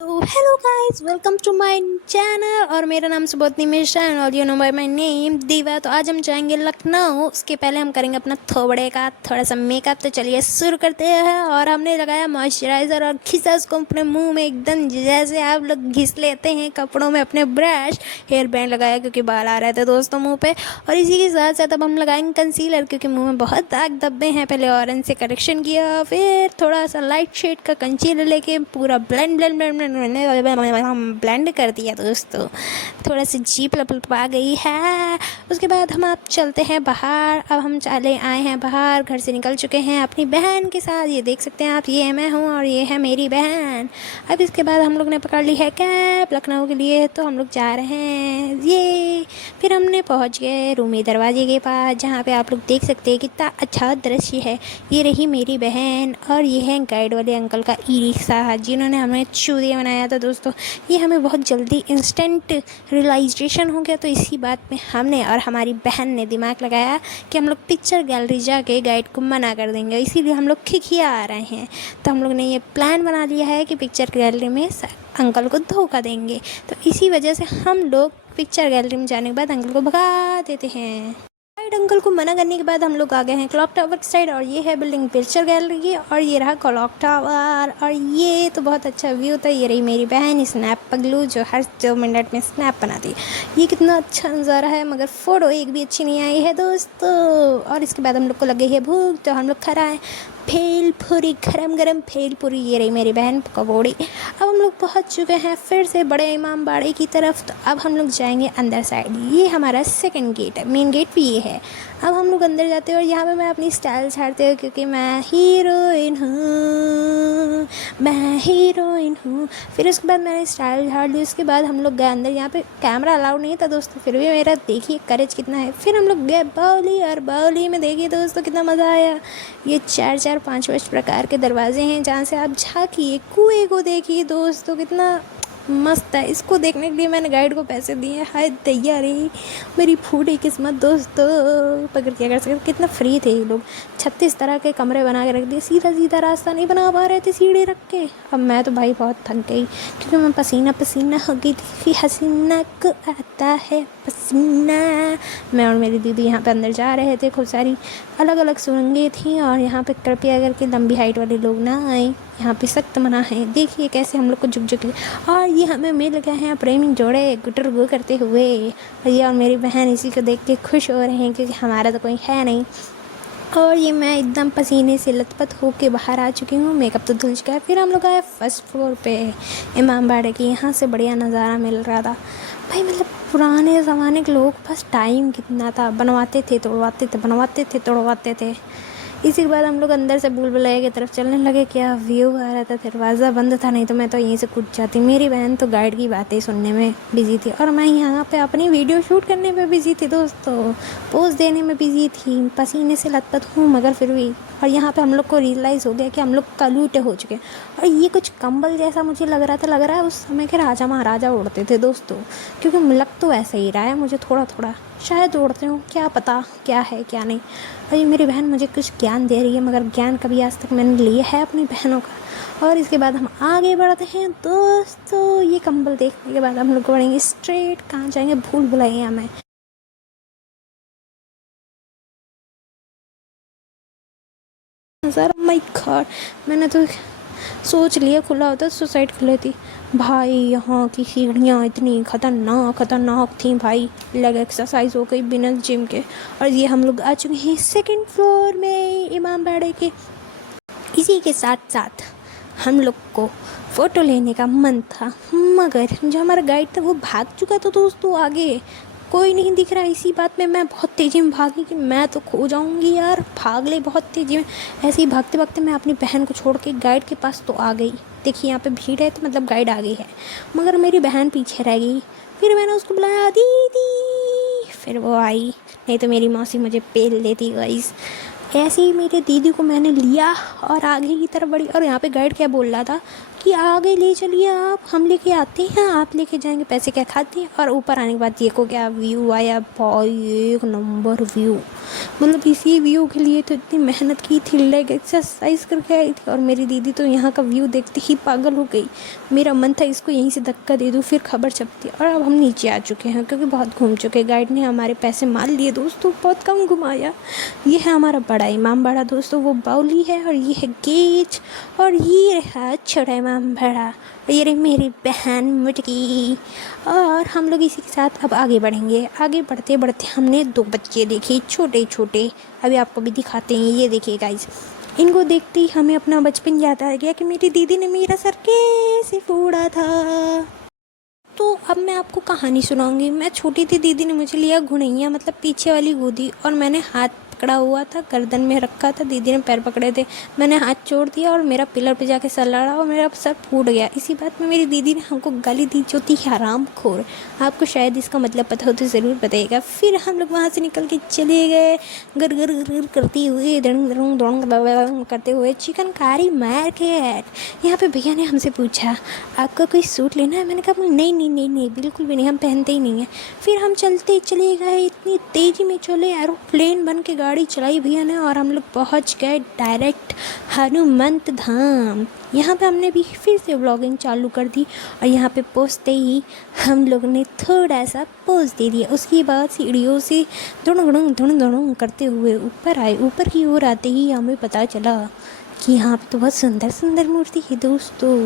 तो hello guys, welcome to my channel. और मेरा नाम सुबोधनी मिश्रा और you know by my name Diva. तो आज हम जाएंगे लखनऊ। उसके पहले हम करेंगे अपना थोबड़े का थोड़ा सा मेकअप। तो चलिए शुरू करते हैं। और हमने लगाया मॉइस्चराइज़र और घिसा उसको अपने मुंह में, एकदम जैसे आप लोग घिस लेते हैं कपड़ों में अपने ब्रश। हेयर बैंड लगाया क्योंकि बाल आ रहे थे दोस्तों मुँह पे। और इसी के साथ साथ अब हम लगाएंगे कंसीलर क्योंकि मुँह में बहुत दाग धब्बे हैं। पहले ऑरेंज से करेक्शन किया, फिर थोड़ा सा लाइट शेड का कंसीलर लेके पूरा ब्लेंड ब्लेंड ब्लेंड हम ब्लेंड कर दिया दोस्तों। थोड़ा सी जीप लपलपा गई है। उसके बाद हम आप चलते हैं बाहर। अब हम चले आए हैं बाहर, घर से निकल चुके हैं अपनी बहन के साथ। ये देख सकते हैं आप, ये मैं हूँ और ये है मेरी बहन। अब इसके बाद हम लोग ने पकड़ ली है कैब लखनऊ के लिए। तो हम लोग जा रहे हैं ये। फिर हमने पहुँच गए रूमी दरवाजे के पास, जहाँ पे आप लोग देख सकते हैं कितना अच्छा दृश्य है। ये रही मेरी बहन और ये है गाइड वाले अंकल का ई रिक्शा, जिन्होंने हमें चूतिया बनाया था दोस्तों। ये हमें बहुत जल्दी इंस्टेंट रियलाइजेशन हो गया। तो इसी बात में हमने और हमारी बहन ने दिमाग लगाया कि हम लोग पिक्चर गैलरी जाके गाइड को मना कर देंगे, इसीलिए हम लोग खिखिया आ रहे हैं। तो हम लोग ने ये प्लान बना लिया है कि पिक्चर गैलरी में अंकल को धोखा देंगे। तो इसी वजह से हम लोग पिक्चर गैलरी में जाने के बाद अंकल को भगा देते हैं। गाइड अंकल को मना करने के बाद हम लोग आ गए हैं क्लॉक टावर की साइड। और ये है बिल्डिंग पिक्चर गैलरी की, और ये रहा क्लॉक टावर। और ये तो बहुत अच्छा व्यू था। ये रही मेरी बहन स्नैप पगलू, जो हर 2 मिनट में स्नैप बनाती है। ये कितना अच्छा नज़ारा है, मगर फ़ोटो एक भी अच्छी नहीं आई है दोस्तों। और इसके बाद हम लोग को लग गई है भूख, तो हम लोग खा रहे हैं भेलपुरी, गरम गरम भेलपुरी। ये रही मेरी बहन पकौड़ी। अब हम लोग पहुंच चुके हैं फिर से बड़े इमाम बाड़े की तरफ। तो अब हम लोग जाएंगे अंदर साइड। ये हमारा सेकंड गेट है, मेन गेट भी ये है। अब हम लोग अंदर जाते हैं और यहाँ पे मैं अपनी स्टाइल छाड़ते हूँ क्योंकि मैं हीरोइन हूँ, मैं हीरोइन हूँ। फिर उसके बाद मैंने स्टाइल झाड़ ली। उसके बाद हम लोग गए अंदर। यहाँ पे कैमरा अलाउड नहीं था दोस्तों, फिर भी मेरा देखिए करेज कितना है। फिर हम लोग गए बाउली, और बाउली में देखिए दोस्तों कितना मज़ा आया। ये 4-4, 5-5 प्रकार के दरवाजे हैं जहाँ से आप झाँकिए, कुएँ को देखिए दोस्तों, कितना मस्त है। इसको देखने के लिए मैंने गाइड को पैसे दिए। हाय दैया रे, मेरी फूटी किस्मत दोस्तों। पकड़ क्या कर सकते, कितना फ्री थे ये लोग। 36 तरह के कमरे बना के रख दिए, सीधा सीधा रास्ता नहीं बना पा रहे थे सीढ़ी रख के। अब मैं तो भाई बहुत थक गई क्योंकि मैं पसीना पसीना हो गई थी। हसीना को आता है पसीना। मैं और मेरी दीदी यहाँ पे अंदर जा रहे थे। खूब सारी अलग अलग सुरंगें थी, और यहाँ पे कृपया करके लंबी हाइट वाले लोग ना आए, यहाँ पे सख्त मना है। देखिए कैसे हम लोग को झुक झुक। और ये हमें मिल गए हैं प्रेमी जोड़े गुटर गु करते हुए। ये और मेरी बहन इसी को देख के खुश हो रहे हैं क्योंकि हमारा तो कोई है नहीं। और ये मैं एकदम पसीने से लथपथ होके बाहर आ चुकी हूँ, मेकअप तो धुल चुका है। फिर हम लोग आए फर्स्ट फ्लोर पे इमाम बाड़े की। यहाँ से बढ़िया नज़ारा मिल रहा था भाई। मतलब पुराने ज़माने के लोग पास टाइम कितना था, बनवाते थे तोड़वाते थे, बनवाते थे तोड़वाते थे। इसी के बाद हम लोग अंदर से भूल भुलैया की तरफ चलने लगे। क्या व्यू आ रहा था, दरवाज़ा बंद था, नहीं तो मैं तो यहीं से कूद जाती। मेरी बहन तो गाइड की बातें सुनने में बिजी थी और मैं यहाँ पे अपनी वीडियो शूट करने में बिजी थी दोस्तों। पोज देने में बिजी थी, पसीने से लथपथ हूँ मगर फिर भी। और यहाँ पे हम लोग को रियलाइज़ हो गया कि हम लोग कलूटे हो चुके हैं। और ये कुछ कंबल जैसा मुझे लग रहा था, लग रहा है उस समय के राजा महाराजा उड़ते थे दोस्तों, क्योंकि लग तो ऐसा ही रहा है मुझे थोड़ा थोड़ा। शायद उड़ते हो, क्या पता क्या है क्या नहीं। और ये मेरी बहन मुझे कुछ ज्ञान दे रही है, मगर ज्ञान कभी आज तक मैंने लिया है अपनी बहनों का। और इसके बाद हम आगे बढ़ते हैं दोस्तों। ये कंबल देखने के बाद हम लोग बढ़ेंगे स्ट्रेट, कहाँ जाएंगे, भूल भुलैया में। सर माय गॉड, मैंने तो सोच लिया खुला होता सुसाइड कर लेती भाई। यहाँ की सीढ़ियाँ इतनी खतरनाक खतरनाक थी भाई, लेग एक्सरसाइज हो गई बिना जिम के। और ये हम लोग आ चुके हैं सेकंड फ्लोर में इमाम बाड़े के। इसी के साथ साथ हम लोग को फ़ोटो लेने का मन था, मगर जो हमारा गाइड था वो भाग चुका था दोस्तों आगे। कोई नहीं दिख रहा। इसी बात में मैं बहुत तेज़ी में भागी कि मैं तो खो जाऊंगी यार, भाग ले बहुत तेज़ी में। ऐसे ही भागते भागते मैं अपनी बहन को छोड़ के गाइड के पास तो आ गई। देखिए यहाँ पे भीड़ है तो मतलब गाइड आ गई है, मगर मेरी बहन पीछे रह गई। फिर मैंने उसको बुलाया दीदी, फिर वो आई, नहीं तो मेरी मौसी मुझे पेल देती गाइस। ऐसे ही मेरे दीदी को मैंने लिया और आगे की तरफ बढ़ी। और यहाँ पे गाइड क्या बोल रहा था कि आगे ले चलिए आप, हम लेके आते हैं, आप लेके जाएंगे, पैसे क्या खाते हैं। और ऊपर आने के बाद देखो क्या व्यू आया भाई, एक नंबर व्यू। मतलब इसी व्यू के लिए तो इतनी मेहनत की थी, लेग एक्सरसाइज करके आई थी। और मेरी दीदी तो यहाँ का व्यू देखते ही पागल हो गई। मेरा मन था इसको यहीं से धक्का दे दूँ, फिर खबर छपती। और अब हम नीचे आ चुके हैं क्योंकि बहुत घूम चुके। गाइड ने हमारे पैसे मान लिए दोस्तों, बहुत कम घुमाया। ये है हमारा बड़ा इमाम बाड़ा दोस्तों, वो बाउली है। और ये है गेज, और ये है छोटा इमाम बाड़ा। ये रही मेरी बहन मुटकी। और हम लोग इसी के साथ अब आगे बढ़ेंगे। आगे बढ़ते बढ़ते हमने 2 बच्चे देखे, छोटे छोटे। अभी आपको भी दिखाते हैं, ये देखिए गाइस। इनको देखते ही हमें अपना बचपन याद आ गया कि मेरी दीदी ने मेरा सर कैसे फोड़ा था। तो अब मैं आपको कहानी सुनाऊंगी। मैं छोटी थी, दीदी ने मुझे लिया घुड़ैया, मतलब पीछे वाली गोदी, और मैंने हाथ पकड़ा हुआ था, गर्दन में रखा था, दीदी ने पैर पकड़े थे। मैंने हाथ छोड़ दिया और मेरा पिलर पे जाके सर लड़ा और मेरा सर फूट गया। इसी बात में मेरी दीदी ने हमको गाली दी, जो थी हरामखोर। आपको शायद इसका मतलब पता हो तो ज़रूर बताइएगा। फिर हम लोग वहाँ से निकल के चले गए, गर गर गर करते हुए, दड़ंग दड़ंग दड़ंग करते हुए चिकनकारी मार्केट। यहाँ पे भैया ने हमसे पूछा, आपका कोई सूट लेना है? मैंने कहा नहीं नहीं नहीं नहीं, बिल्कुल भी नहीं, हम पहनते ही नहीं हैं। फिर हम चलते चले गए, इतनी तेज़ी में चले, एरोप्लेन बन के गाड़ी चलाई भैया ने, और हम लोग पहुँच गए डायरेक्ट हनुमंत धाम। यहाँ पे हमने भी फिर से व्लॉगिंग चालू कर दी। और यहाँ पे पहुँचते ही हम लोग ने थोड़ा सा पोज दे दिया। उसके बाद सीढ़ियों से धुड़ंग धुड़ंग धुड़ंग करते हुए ऊपर आए। ऊपर की ओर आते ही हमें पता चला कि यहाँ पे तो बहुत सुंदर सुंदर मूर्ति है दोस्तों।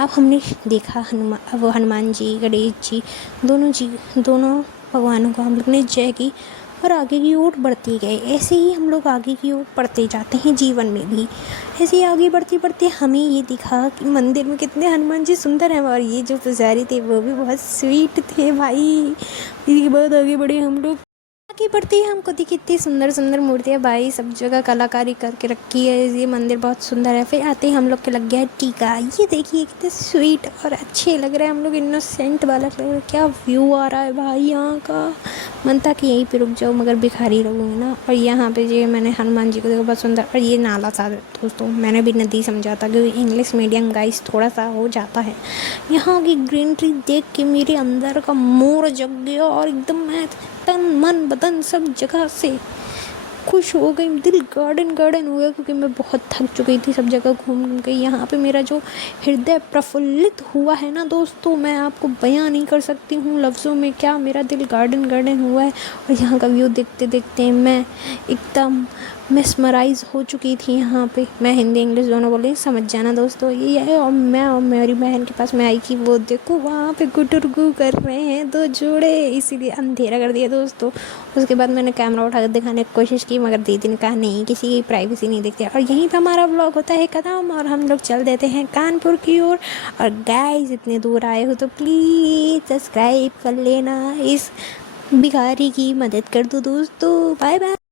अब हमने देखा हनुमान जी, गणेश जी, दोनों भगवानों को हम लोग ने जय की और आगे की ओर बढ़ते गए। ऐसे ही हम लोग आगे की ओर बढ़ते जाते हैं जीवन में भी। ऐसे ही आगे बढ़ते बढ़ते हमें ये दिखा कि मंदिर में कितने हनुमान जी सुंदर हैं, और ये जो पुजारी थे वो भी बहुत स्वीट थे भाई। इसके बाद आगे बढ़े हम लोग। आगे बढ़ते ही हमको दिखी इतनी सुंदर सुंदर मूर्तियाँ भाई, सब जगह कलाकारी करके रखी है। ये मंदिर बहुत सुंदर है। फिर आते ही हम लोग के लग गया है टीका। ये देखिए कितने स्वीट और अच्छे लग रहे हैं हम लोग, इनोसेंट वाला लग रहा है। क्या व्यू आ रहा है भाई यहाँ का, मन था कि यहीं पे रुक जाओ, मगर भिखारी रहूँगी ना। और यहाँ पे जो मैंने हनुमान जी को देखा, बहुत सुंदर। और ये नाला था दोस्तों, मैंने भी नदी समझा था क्योंकि इंग्लिश मीडियम गाइस थोड़ा सा हो जाता है। यहाँ की ग्रीनरी देख के मेरे अंदर का मोर जग गया और एकदम मैं तन मन बदन सब जगह से खुश हो गई। दिल गार्डन गार्डन हो गया क्योंकि मैं बहुत थक चुकी थी सब जगह घूम घूम के। यहाँ पे मेरा जो हृदय प्रफुल्लित हुआ है ना दोस्तों, मैं आपको बयां नहीं कर सकती हूँ लफ्ज़ों में। क्या मेरा दिल गार्डन गार्डन हुआ है। और यहाँ का व्यू देखते देखते मैं एकदम मेस्मराइज हो चुकी थी। यहाँ पे मैं हिंदी इंग्लिश दोनों बोले, समझ जाना दोस्तों। ये है और मैं और मेरी बहन के पास में आई कि वो देखो वहाँ पे गुटुरगु कर रहे हैं 2 जोड़े, इसीलिए अंधेरा कर दिया दोस्तों। उसके बाद मैंने कैमरा उठा कर दिखाने की कोशिश की, मगर दीदी ने कहा नहीं, किसी की प्राइवेसी नहीं देखती। और यहीं पे हमारा ब्लॉग होता है ख़त्म और हम लोग चल देते हैं कानपुर की ओर। और गाइस इतने दूर आए हो तो प्लीज़ सब्सक्राइब कर लेना, इस भिखारी की मदद कर दो दोस्तों। Bye bye.